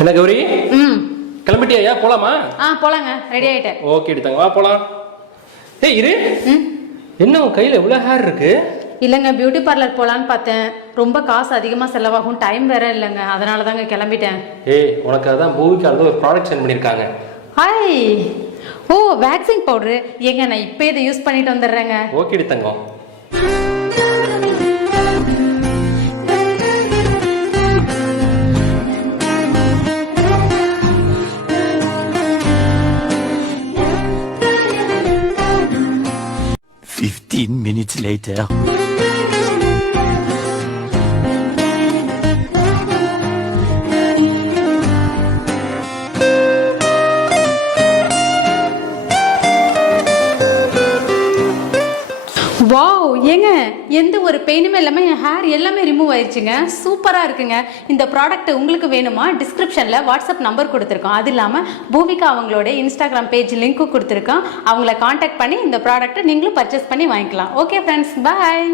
என்ன கௌரி? கிளம்பிட்டியா? போலாமா? போலாங்க, ரெடி ஆயிட்டேன். ஓகே எடுத்தாங்க, வா போலாம். ஏய் இரு, என்ன உன் கையில இவ்வளவு ஹேர் இருக்கு? இல்லைங்க, பியூட்டி பார்லர் போலான்னு பார்த்தேன். ரொம்ப காசு அதிகமாக செலவாகும், டைம் வேற இல்லைங்க, அதனால தாங்க கிளம்பிட்டேன். ஏய் உனக்கு அதான் பூவிக்கு ஒரு ப்ராடக்ட் சென்ட் பண்ணியிருக்காங்க. ஹாய், ஓ வேக்சிங் பவுடரு. ஏங்க நான் இப்போ இதை யூஸ் பண்ணிட்டு வந்துடுறேங்க. ஓகே எடுத்தாங்க. Minutes later. வாவ், ஏங்க எந்த ஒரு பெயினுமே இல்லாமல் என் ஹேர் எல்லாமே ரிமூவ் ஆயிடுச்சுங்க. சூப்பராக இருக்குங்க. இந்த ப்ராடக்ட் உங்களுக்கு வேணுமா? டிஸ்கிரிப்ஷனில் வாட்ஸ்அப் நம்பர் கொடுத்துருக்கோம். அது இல்லாமல் பூவிகா அவங்களோட இன்ஸ்டாகிராம் பேஜ் லிங்க்கும் கொடுத்துருக்கோம். அவங்கள காண்டாக்ட் பண்ணி இந்த ப்ராடக்ட்டை நீங்களும் பர்ச்சேஸ் பண்ணி வாங்கிக்கலாம். ஓகே ஃப்ரெண்ட்ஸ், பாய்.